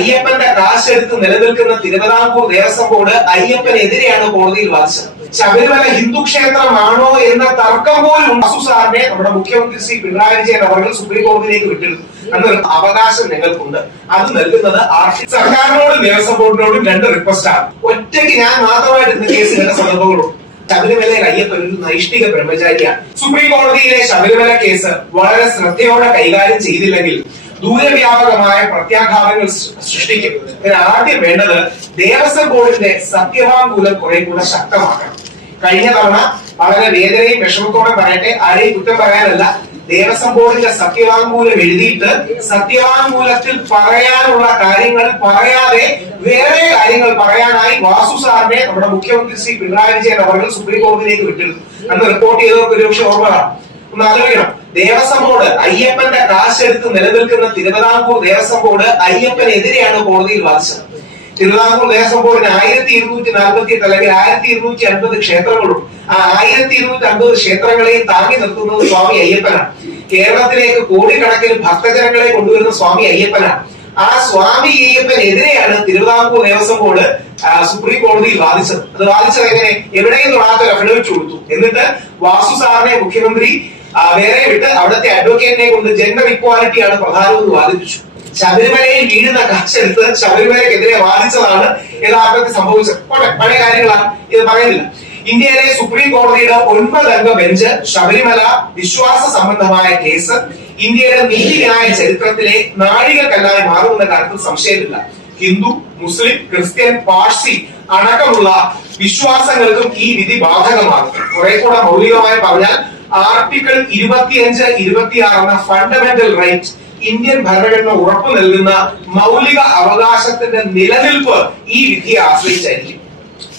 അയ്യപ്പന്റെ കാശെടുത്ത് നിലനിൽക്കുന്ന തിരുവിതാംകൂർ ദേവസ്വം ബോർഡ് അയ്യപ്പനെതിരെയാണ് കോടതിയിൽ വാദിച്ചത്. ശബരിമല ഹിന്ദു ക്ഷേത്രമാണോ എന്ന തർക്കം പോലും വാസു സാറിനെ നമ്മുടെ മുഖ്യമന്ത്രി ശ്രീ പിണറായി വിജയൻ അവർ സുപ്രീം കോടതിയിലേക്ക് വിട്ടിരുന്നു. എന്നൊരു അവകാശം ഞങ്ങൾക്കുണ്ട്. അത് നൽകുന്നത് സർക്കാരിനോടും ദേവസ്വം ബോർഡിനോടും രണ്ട് റിക്വസ്റ്റാണ്. ഒറ്റയ്ക്ക് ഞാൻ മാത്രമായിട്ട് ഇന്ന് കേസ് വേണ്ട സന്ദർഭങ്ങളുണ്ട്. ശബരിമലയിൽ അയ്യപ്പൻ ഒരു നൈഷ്ഠിക ബ്രഹ്മചാരിയാണ്. സുപ്രീം കോടതിയിലെ ശബരിമല കേസ് വളരെ ശ്രദ്ധയോടെ കൈകാര്യം ചെയ്തില്ലെങ്കിൽ ദൂരവ്യാപകമായ പ്രത്യാഘാതങ്ങൾ സൃഷ്ടിക്കും. ഇതിന് ആദ്യം വേണ്ടത് ദേവസ്വം ബോർഡിന്റെ സത്യവാങ്മൂലം കുറെ കൂടെ ശക്തമാക്കണം. കഴിഞ്ഞ തവണ വളരെ വേദനയും വിഷമത്തോടെ പറയട്ടെ, ആരെയും കുറ്റം പറയാനല്ല, ദേവസ്വം ബോർഡിന്റെ സത്യവാങ്മൂലം എഴുതിയിട്ട് സത്യവാങ്മൂലത്തിൽ പറയാനുള്ള കാര്യങ്ങൾ പറയാതെ വേറെ കാര്യങ്ങൾ പറയാനായി വാസു സാറിനെ നമ്മുടെ മുഖ്യമന്ത്രി ശ്രീ പിണറായി വിജയൻ അവർ സുപ്രീം കോടതിയിലേക്ക് വിട്ടിരുന്നു. അന്ന് റിപ്പോർട്ട് ചെയ്തവർക്ക് ഒരുപക്ഷെ ഓർമ്മ കാണും. ഒന്ന് ആലോചിക്കണം, ദേവസ്വം ബോർഡ് അയ്യപ്പന്റെ കാശെടുത്ത് നിലനിൽക്കുന്ന തിരുവിതാംകൂർ ദേവസ്വം ബോർഡ് അയ്യപ്പനെതിരെയാണ് കോടതിയിൽ വാദിച്ചത്. തിരുവിതാംകൂർ ദേവസ്വം ബോർഡിന് 1248 അല്ലെങ്കിൽ 1250 ക്ഷേത്രങ്ങളും ആ 1250 ക്ഷേത്രങ്ങളെയും താങ്ങി നിർത്തുന്നത് സ്വാമി അയ്യപ്പനാണ്. കേരളത്തിലേക്ക് കോടിക്കണക്കിന് ഭക്തജനങ്ങളെ കൊണ്ടുവരുന്ന സ്വാമി അയ്യപ്പനാണ്. ആ സ്വാമി അയ്യപ്പനെതിരെയാണ് തിരുവിതാംകൂർ ദേവസ്വം ബോർഡ് സുപ്രീം കോടതിയിൽ വാദിച്ചത്. അത് വാദിച്ചത് എങ്ങനെ? എവിടെയും തൊടാത്തൊരു അഫിഡവിറ്റ് കൊടുത്തു. എന്നിട്ട് വാസു സാറിനെ മുഖ്യമന്ത്രി വേറെ വിട്ട് അവിടുത്തെ അഡ്വക്കേറ്റിനെ കൊണ്ട് ജെൻഡർ ഇക്വാലിറ്റിയാണ് പ്രധാനമെന്ന് വാദിപ്പിച്ചു. ശബരിമലയിൽ വീഴുന്ന കാശെടുത്ത് ശബരിമലക്കെതിരെ വാദിച്ചതാണ് യഥാർത്ഥത്തിൽ സംഭവിച്ചത്. പഴയ കാര്യങ്ങളാണ്, ഇത് പറയുന്നില്ല. ഇന്ത്യയിലെ സുപ്രീം കോടതിയുടെ 9 അംഗ ബെഞ്ച് ശബരിമല വിശ്വാസ സംബന്ധമായ കേസ് ഇന്ത്യയുടെ നീതിന്യായ ചരിത്രത്തിലെ നാഴികക്കല്ലായി മാറുമെന്ന കാര്യത്തിൽ സംശയമില്ല. ഹിന്ദു, മുസ്ലിം, ക്രിസ്ത്യൻ, പാഴ്സി അടക്കമുള്ള വിശ്വാസങ്ങൾക്കും ഈ വിധി ബാധകമാകും. കുറെ കൂടെ മൗലികമായി പറഞ്ഞാൽ ആർട്ടിക്കിൾ 25, 26 എന്ന ഫണ്ടമെന്റൽ റൈറ്റ് ഇന്ത്യൻ ഭരണഘടന ഉറപ്പു നൽകുന്ന മൗലിക അവകാശത്തിന്റെ നിലനിൽപ്പ് ഈ വിധിയെ ആശ്രയിച്ചായിരിക്കും.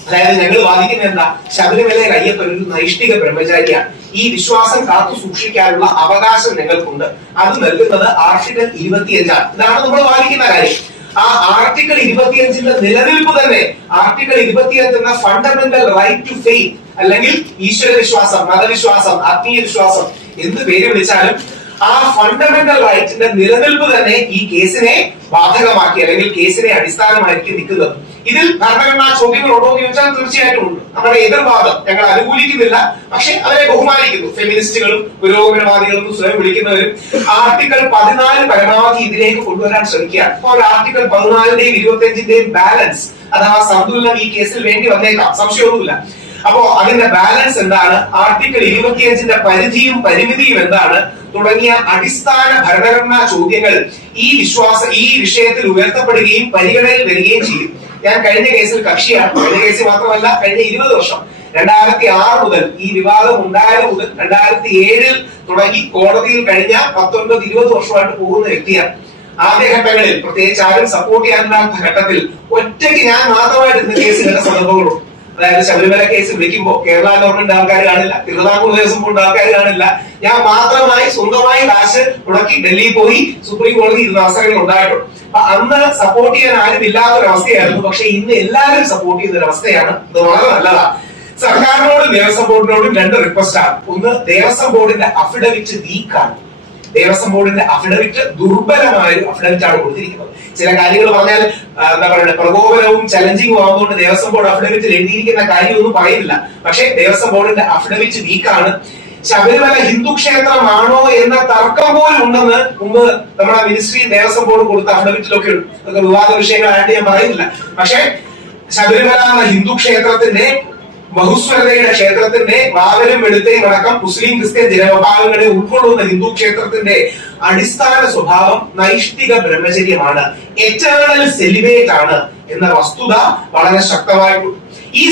അതായത് ഞങ്ങൾ വാദിക്കുന്നത് എന്താ? ശബരിമലയിൽ അയ്യപ്പൻ ഒരു നൈഷ്ഠിക ബ്രഹ്മചാരിയാണ്. ഈ വിശ്വാസം കാത്തു സൂക്ഷിക്കാനുള്ള അവകാശം ഞങ്ങൾക്കുണ്ട്. അത് നൽകുന്നത് ആർട്ടിക്കിൾ 25 ഇതാണ് നമ്മൾ വാദിക്കുന്ന കാര്യം. ആ ആർട്ടിക്കിൾ 25ന്റെ നിലനിൽപ്പ് തന്നെ ആർട്ടിക്കിൾ 25 എന്ന ഫണ്ടമെന്റൽ റൈറ്റ് ടു ഫെയ്ത്ത് അല്ലെങ്കിൽ ഈശ്വര വിശ്വാസം, മതവിശ്വാസം, ആത്മീയ വിശ്വാസം എന്ത് പേര് വിളിച്ചാലും ആ ഫണ്ടമെന്റൽ റൈറ്റിന്റെ നിലനിൽപ്പ് തന്നെ ഈ കേസിനെ ബാധകമാക്കി അല്ലെങ്കിൽ കേസിനെ അടിസ്ഥാനമാക്കി നിൽക്കുന്നത്. ഇതിൽ ഭരണഘടനാ ചോദ്യങ്ങളുണ്ടോ എന്ന് ചോദിച്ചാൽ തീർച്ചയായിട്ടും ഉണ്ട്. നമ്മുടെ എതിർവാദം ഞങ്ങൾ അനുകൂലിക്കുന്നില്ല, പക്ഷെ അവരെ ബഹുമാനിക്കുന്നു. ഫെമിനിസ്റ്റുകളും പുരോഗമനവാദികളും സ്വയം വിളിക്കുന്നവരും ആർട്ടിക്കിൾ 14 പരമാവധി ഇതിലേക്ക് കൊണ്ടുവരാൻ ശ്രമിക്കുകയാണ്. അപ്പോൾ ആർട്ടിക്കിൾ 14ന്റെയും 25ന്റെയും ബാലൻസ് അഥവാ സന്തുലനം ഈ കേസിൽ വേണ്ടി വന്നേക്കാം, സംശയമൊന്നുമില്ല. അപ്പോ അതിന്റെ ബാലൻസ് എന്താണ്, ആർട്ടിക്കിൾ 25ന്റെ പരിധിയും പരിമിതിയും എന്താണ് തുടങ്ങിയ അടിസ്ഥാന ഭരണഘടനാ ചോദ്യങ്ങൾ ഈ വിഷയത്തിൽ ഉയർത്തപ്പെടുകയും പരിഗണനയിൽ വരികയും ചെയ്യും. ഞാൻ കഴിഞ്ഞ കേസിൽ കക്ഷിയാണ്. കഴിഞ്ഞ കേസിൽ മാത്രമല്ല, കഴിഞ്ഞ 20 വർഷം 2006 മുതൽ ഈ വിവാദം ഉണ്ടായത് മുതൽ 2007 തുടങ്ങി കോടതിയിൽ കഴിഞ്ഞ 19-20 വർഷമായിട്ട് പോകുന്ന വ്യക്തിയാണ്. ആദ്യഘട്ടങ്ങളിൽ പ്രത്യേകിച്ച് ആരും സപ്പോർട്ട് ചെയ്യാനില്ലാത്ത ഘട്ടത്തിൽ ഒറ്റയ്ക്ക് ഞാൻ മാത്രമായിട്ട് ഇന്ന് കേസ് വേണ്ട സന്ദർഭങ്ങളുണ്ട്. അതായത് ശബരിമല കേസ് വിളിക്കുമ്പോൾ കേരള ഗവൺമെന്റ് ആൾക്കാർ കാണില്ല, തിരുവിതാംകൂർ ദേവസ്വം ബോർഡ് ആൾക്കാർ കാണില്ല. ഞാൻ മാത്രമായി സ്വന്തമായി കാശ് മുടക്കി ഡൽഹിയിൽ പോയി സുപ്രീം കോടതി ഇരുന്ന അവസരങ്ങൾ ഉണ്ടായിട്ടുണ്ട്. അപ്പൊ അന്ന് സപ്പോർട്ട് ചെയ്യാൻ ആരും ഇല്ലാത്തൊരവസ്ഥയായിരുന്നു. പക്ഷെ ഇന്ന് എല്ലാവരും സപ്പോർട്ട് ചെയ്യുന്ന ഒരു അവസ്ഥയാണ്. ഇത് വളരെ നല്ലതാണ്. സർക്കാരിനോടും ദേവസ്വം ബോർഡിനോടും രണ്ട് റിക്വസ്റ്റാണ്. ഒന്ന്, ദേവസ്വം ബോർഡിന്റെ അഫിഡവിറ്റ് വീക്കാണ്. ദേവസ്വം ബോർഡിന്റെ അഫിഡവിറ്റ് ദുർബലമായ ഒരു അഫിഡവിറ്റ് ആണ് കൊടുത്തിരിക്കുന്നത്. ചില കാര്യങ്ങൾ പറഞ്ഞാൽ എന്താ പറയുക, പ്രകോപനവും ചലഞ്ചിങ്ങും ആവുന്നതുകൊണ്ട് ദേവസ്വം ബോർഡ് അഫിഡവിറ്റിൽ എഴുതിയിരിക്കുന്ന കാര്യമൊന്നും പറയുന്നില്ല. പക്ഷേ ദേവസ്വം ബോർഡിന്റെ അഫിഡവിറ്റ് വീക്കാണ്. ശബരിമല ഹിന്ദു ക്ഷേത്രമാണോ എന്ന തർക്കം പോലും ഉണ്ടെന്ന് മുമ്പ് നമ്മുടെ മിനിസ്ട്രി ദേവസ്വം ബോർഡ് കൊടുത്ത അഫിഡവിറ്റിലൊക്കെ ഉണ്ട്. അതൊക്കെ വിവാദ വിഷയങ്ങളായിട്ട് ഞാൻ പറയുന്നില്ല. പക്ഷേ ശബരിമല എന്ന ഹിന്ദു ക്ഷേത്രത്തിന്റെ ബഹുസ്വരതയുടെ ക്ഷേത്രത്തിന്റെ വാവലും വെളുത്തയും അടക്കം മുസ്ലിം ക്രിസ്ത്യൻ ജനവിഭാഗങ്ങളെ ഉൾക്കൊള്ളുന്ന ഹിന്ദു ക്ഷേത്രത്തിന്റെ അടിസ്ഥാന സ്വഭാവം നൈഷ്ഠിക ബ്രഹ്മചര്യമാണ്, എറ്റേണൽ സെലിബേറ്റ് ആണ് എന്ന വസ്തുത വളരെ ശക്തമായിട്ടുണ്ട്. ഈ